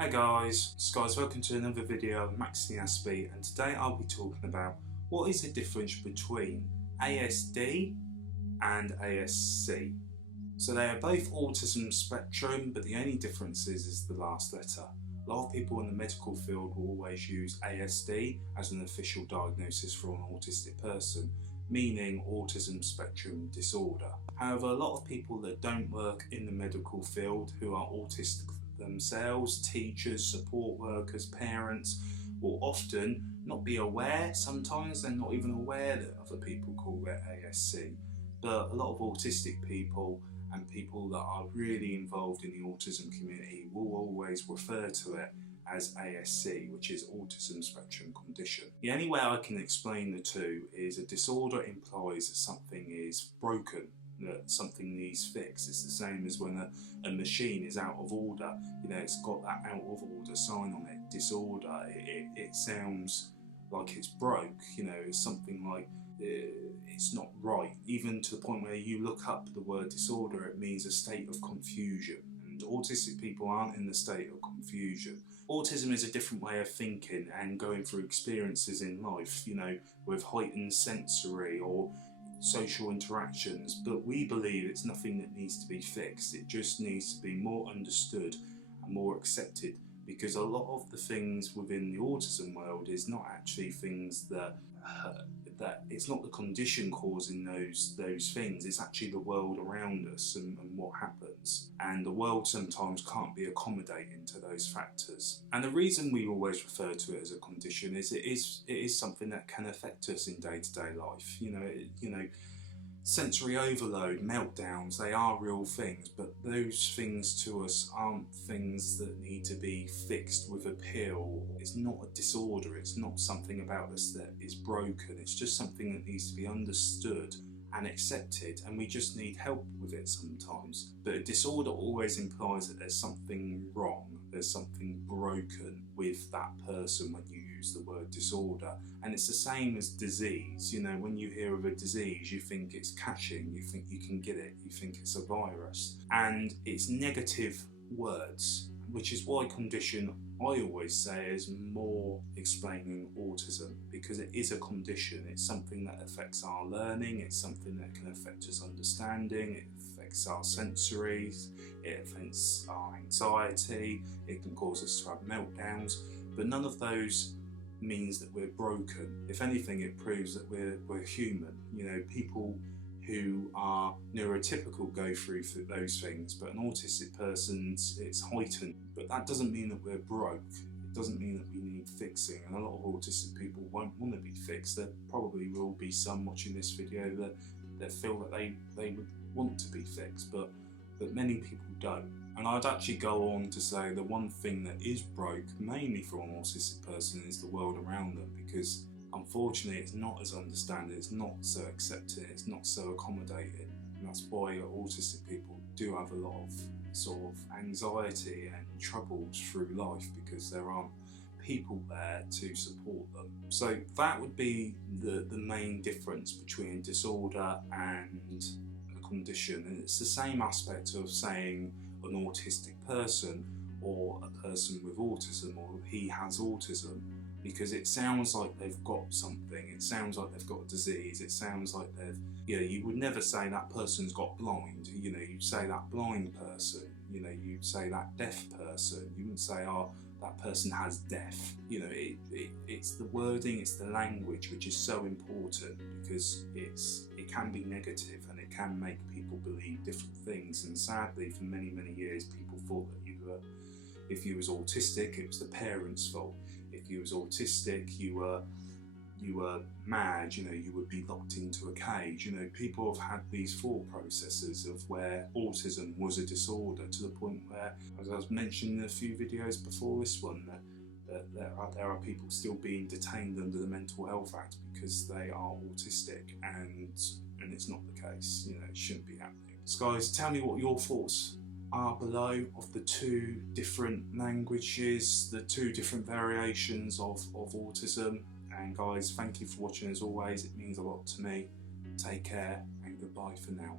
Hey guys, welcome to another video of MaxiAspie, and today I'll be talking about what is the difference between ASD and ASC. So they are both autism spectrum, but the only difference is the last letter. A lot of people in the medical field will always use ASD as an official diagnosis for an autistic person, meaning autism spectrum disorder. However, a lot of people that don't work in the medical field who are autistic themselves, teachers, support workers, parents, will often not be aware. Sometimes they're not even aware that other people call it ASC, but a lot of autistic people and people that are really involved in the autism community will always refer to it as ASC, which is Autism Spectrum Condition. The only way I can explain the two is a disorder implies that something is broken, that something needs fixed. It's the same as when a machine is out of order. You know, it's got that out of order sign on it. Disorder, it sounds like it's broke. You know, it's something like it's not right. Even to the point where you look up the word disorder, it means a state of confusion. And autistic people aren't in the state of confusion. Autism is a different way of thinking and going through experiences in life, you know, with heightened sensory or social interactions, but we believe it's nothing that needs to be fixed. It just needs to be more understood and more accepted, because a lot of the things within the autism world is not actually things that it's not the condition causing those things. It's actually the world around us and what happens, and the world sometimes can't be accommodating to those factors. And the reason we always refer to it as a condition is it is something that can affect us in day-to-day life. You know, sensory overload, meltdowns, they are real things, but those things to us aren't things that need to be fixed with a pill. It's not a disorder, it's not something about us that is broken, it's just something that needs to be understood and accepted, and we just need help with it sometimes. But a disorder always implies that there's something wrong, there's something broken with that person when you use the word disorder. And it's the same as disease. You know, when you hear of a disease, you think it's catching, you think you can get it, you think it's a virus. And it's negative words, which is why condition, I always say, is more explaining autism, because it is a condition. It's something that affects our learning, it's something that can affect us understanding, it affects our sensories, it affects our anxiety, it can cause us to have meltdowns, but none of those means that we're broken. If anything, it proves that we're human. You know, people who are neurotypical go through those things, but an autistic person's, it's heightened. But that doesn't mean that we're broke. It doesn't mean that we need fixing, and a lot of autistic people won't want to be fixed. There probably will be some watching this video that feel that they would want to be fixed, but many people don't. And I'd actually go on to say the one thing that is broke, mainly for an autistic person, is the world around them, because unfortunately it's not as understanding, it's not so accepted, it's not so accommodated, and that's why autistic people do have a lot of sort of anxiety and troubles through life, because there aren't people there to support them. So that would be the main difference between disorder and a condition. And it's the same aspect of saying an autistic person or a person with autism, or he has autism, because it sounds like they've got something, it sounds like they've got a disease, it sounds like they've, you know, you would never say that person's got blind, you know, you'd say that blind person, you know, you'd say that deaf person, you wouldn't say, oh, that person has deaf. You know, it's the wording, it's the language which is so important, because it can be negative and it can make people believe different things. And sadly, for many years, people thought that if you was autistic, it was the parents' fault. If you was autistic, you were mad, you know, you would be locked into a cage. You know, people have had these thought processes of where autism was a disorder, to the point where, as I was mentioning in a few videos before this one, that there are people still being detained under the Mental Health Act because they are autistic, and it's not the case. You know, it shouldn't be happening. So guys, tell me what your thoughts are below of the two different languages, the two different variations of autism. And guys, thank you for watching as always, it means a lot to me. Take care and goodbye for now.